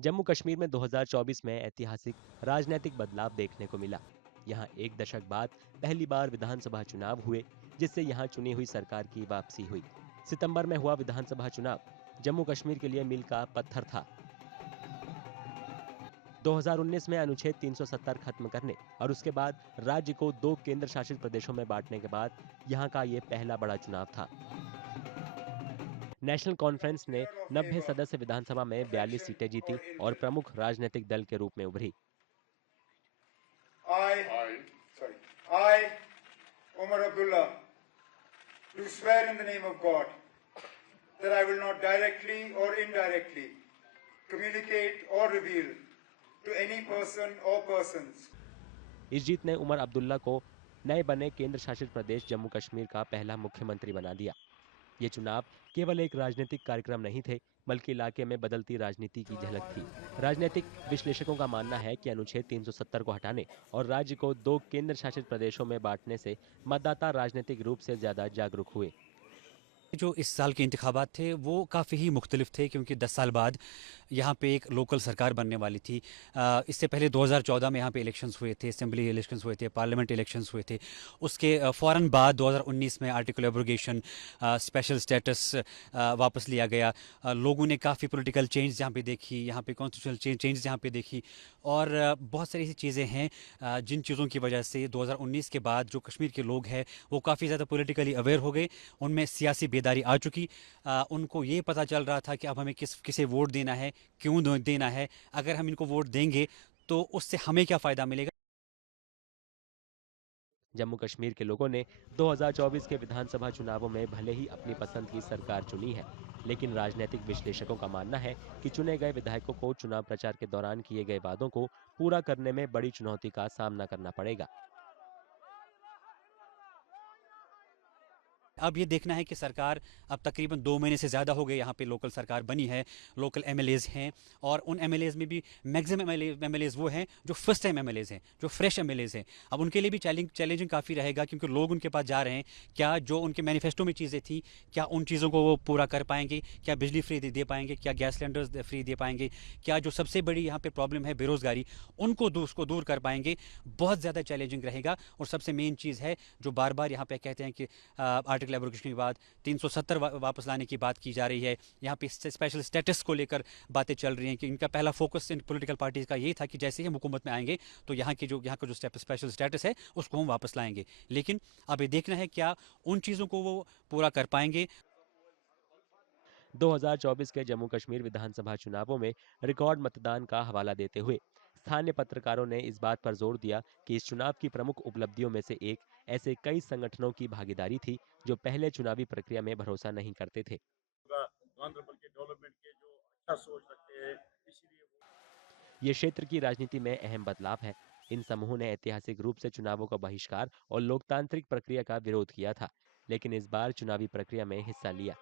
जम्मू कश्मीर में 2024 में ऐतिहासिक राजनीतिक बदलाव देखने को मिला। यहाँ एक दशक बाद पहली बार विधानसभा चुनाव हुए, जिससे यहाँ चुनी हुई सरकार की वापसी हुई। सितंबर में हुआ विधानसभा चुनाव जम्मू कश्मीर के लिए मील का पत्थर था। 2019 में अनुच्छेद 370 खत्म करने और उसके बाद राज्य को 2 केंद्र शासित प्रदेशों में बांटने के बाद यहाँ का ये पहला बड़ा चुनाव था। नेशनल कॉन्फ्रेंस ने 90 सदस्य विधानसभा में 42 सीटें जीती और प्रमुख राजनीतिक दल के रूप में उभरी। I, Umar Abdullah, do swear in the name of God that I will not directly or indirectly communicate or reveal to any person or persons. इस जीत ने उमर अब्दुल्ला को नए बने केंद्र शासित प्रदेश जम्मू कश्मीर का पहला मुख्यमंत्री बना दिया। ये चुनाव केवल एक राजनीतिक कार्यक्रम नहीं थे, बल्कि इलाके में बदलती राजनीति की झलक थी। राजनीतिक विश्लेषकों का मानना है कि अनुच्छेद 370 को हटाने और राज्य को 2 केंद्र शासित प्रदेशों में बांटने से मतदाता राजनीतिक रूप से ज्यादा जागरूक हुए। जो इस साल के इंतखाबात थे वो काफ़ी ही मुख्तलिफ थे, क्योंकि 10 साल बाद यहाँ पे एक लोकल सरकार बनने वाली थी। इससे पहले 2014 में यहाँ पे इलेक्शंस हुए थे, असेंबली इलेक्शंस हुए थे, पार्लियामेंट इलेक्शंस हुए थे। उसके फ़ौरन बाद 2019 में आर्टिकल एब्रोगेशन, स्पेशल स्टेटस वापस लिया गया। लोगों ने काफ़ी पॉलिटिकल चेंज यहाँ पे देखी, यहाँ पे कॉन्स्टिट्यूशनल चेंजेस यहाँ पे देखी, और बहुत सारी ऐसी चीज़ें हैं जिन चीज़ों की वजह से 2019 के बाद जो कश्मीर के लोग हैं वो काफ़ी ज़्यादा पॉलिटिकली अवेयर हो गए। उनमें सियासी बेदारी आ चुकी। उनको ये पता चल रहा था कि अब हमें किसे वोट देना है, क्यों देना है, अगर हम इनको वोट देंगे तो उससे हमें क्या फ़ायदा मिलेगा। जम्मू कश्मीर के लोगों ने 2024 के विधानसभा चुनावों में भले ही अपनी पसंद की सरकार चुनी है, लेकिन राजनीतिक विश्लेषकों का मानना है कि चुने गए विधायकों को चुनाव प्रचार के दौरान किए गए वादों को पूरा करने में बड़ी चुनौती का सामना करना पड़ेगा। अब ये देखना है कि सरकार, अब तकरीबन 2 महीने से ज़्यादा हो गए यहाँ पे लोकल सरकार बनी है, लोकल एमएलएज़ हैं, और उन एमएलएज़ में भी मैक्सिमम एमएलएज़ वो हैं जो फर्स्ट टाइम एमएलएज़ हैं, जो फ्रेश एमएलएज़ हैं। अब उनके लिए भी चैलेंजिंग काफ़ी रहेगा, क्योंकि लोग उनके पास जा रहे हैं। क्या जो उनके मैनिफेस्टो में चीज़ें थी, क्या उन चीज़ों को वो पूरा कर पाएंगे? क्या बिजली फ्री दे पाएंगे? क्या गैस सिलेंडर्स फ्री दे पाएंगे? क्या जो सबसे बड़ी यहाँ पे प्रॉब्लम है बेरोज़गारी, उसको दूर कर पाएंगे? बहुत ज़्यादा चैलेंजिंग रहेगा। और सबसे मेन चीज़ है जो बार बार यहाँ पे कहते हैं कि आर्टिकल एब्रोगेशन के बाद 370 वापस लाने की बात की जा रही है। यहाँ पे स्पेशल स्टेटस को लेकर बातें चल रही हैं कि इनका पहला फोकस इन पॉलिटिकल पार्टीज का ये था कि जैसे ही हम हुकूमत में आएंगे तो यहाँ का जो स्पेशल स्टेटस है उसको हम वापस लाएंगे। लेकिन अब ये देखना है क्या उन चीज़ों को वो पूरा कर पाएंगे। 2024 के जम्मू कश्मीर विधानसभा चुनावों में रिकॉर्ड मतदान का हवाला देते हुए स्थानीय पत्रकारों ने इस बात पर जोर दिया कि इस चुनाव की प्रमुख उपलब्धियों में से एक ऐसे कई संगठनों की भागीदारी थी जो पहले चुनावी प्रक्रिया में भरोसा नहीं करते थे। ये क्षेत्र की राजनीति में अहम बदलाव है। इन समूहों ने ऐतिहासिक रूप से चुनावों का बहिष्कार और लोकतांत्रिक प्रक्रिया का विरोध किया था, लेकिन इस बार चुनावी प्रक्रिया में हिस्सा लिया।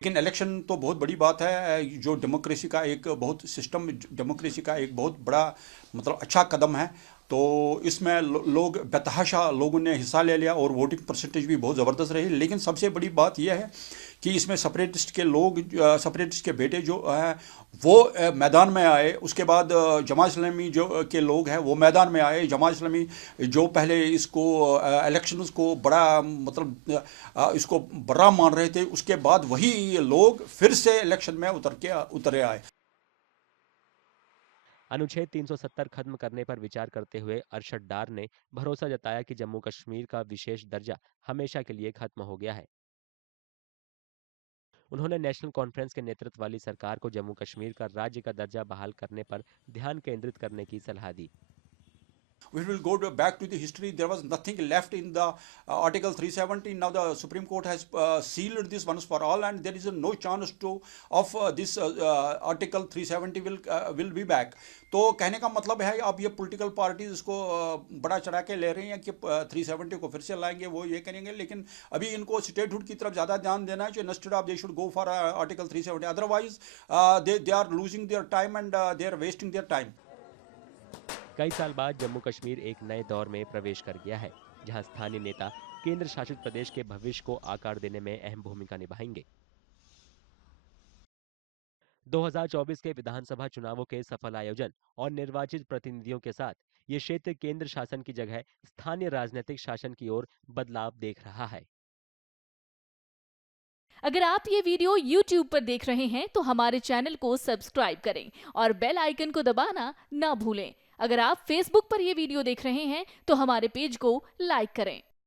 लेकिन इलेक्शन तो बहुत बड़ी बात है, जो डेमोक्रेसी का एक बहुत सिस्टम, डेमोक्रेसी का एक बहुत बड़ा मतलब अच्छा कदम है। तो इसमें लोग बेतहाशा लोगों ने हिस्सा ले लिया और वोटिंग परसेंटेज भी बहुत ज़बरदस्त रही। लेकिन सबसे बड़ी बात यह है कि इसमें सेपरेटिस्ट के लोग, सेपरेटिस्ट के बेटे जो हैं वो मैदान में आए। उसके बाद जमात इस्लामी जो के लोग हैं वो मैदान में आए। जमात इस्लामी जो पहले इसको इलेक्शंस को बड़ा मतलब इसको बड़ा मान रहे थे, उसके बाद वही लोग फिर से इलेक्शन में उतरे आए। अनुच्छेद 370 खत्म करने पर विचार करते हुए अरशद डार ने भरोसा जताया कि जम्मू कश्मीर का विशेष दर्जा हमेशा के लिए खत्म हो गया है। उन्होंने नेशनल कॉन्फ्रेंस के नेतृत्व वाली सरकार को जम्मू कश्मीर का राज्य का दर्जा बहाल करने पर ध्यान केंद्रित करने की सलाह दी। We will go back to the history. There was nothing left in the Article 370. Now the Supreme Court has sealed this once for all, and there is no chance of this Article 370 will be back. तो कहने का मतलब है अब ये political parties इसको बड़ा चढ़ा के ले रही हैं कि 370 को फिर से लाएंगे, वो ये करेंगे। लेकिन अभी इनको स्टेटहुड की तरफ ज़्यादा ध्यान देना है। Instead of they should go for article 370, otherwise they are losing their time and they are wasting their time. कई साल बाद जम्मू कश्मीर एक नए दौर में प्रवेश कर गया है, जहां स्थानीय नेता केंद्र शासित प्रदेश के भविष्य को आकार देने में अहम भूमिका निभाएंगे। 2024 के विधानसभा चुनावों के सफल आयोजन और निर्वाचित प्रतिनिधियों के साथ ये क्षेत्र केंद्र शासन की जगह स्थानीय राजनीतिक शासन की ओर बदलाव देख रहा है। अगर आप ये वीडियो YouTube पर देख रहे हैं तो हमारे चैनल को सब्सक्राइब करें और बेल आइकन को दबाना ना भूलें। अगर आप Facebook पर ये वीडियो देख रहे हैं तो हमारे पेज को लाइक करें।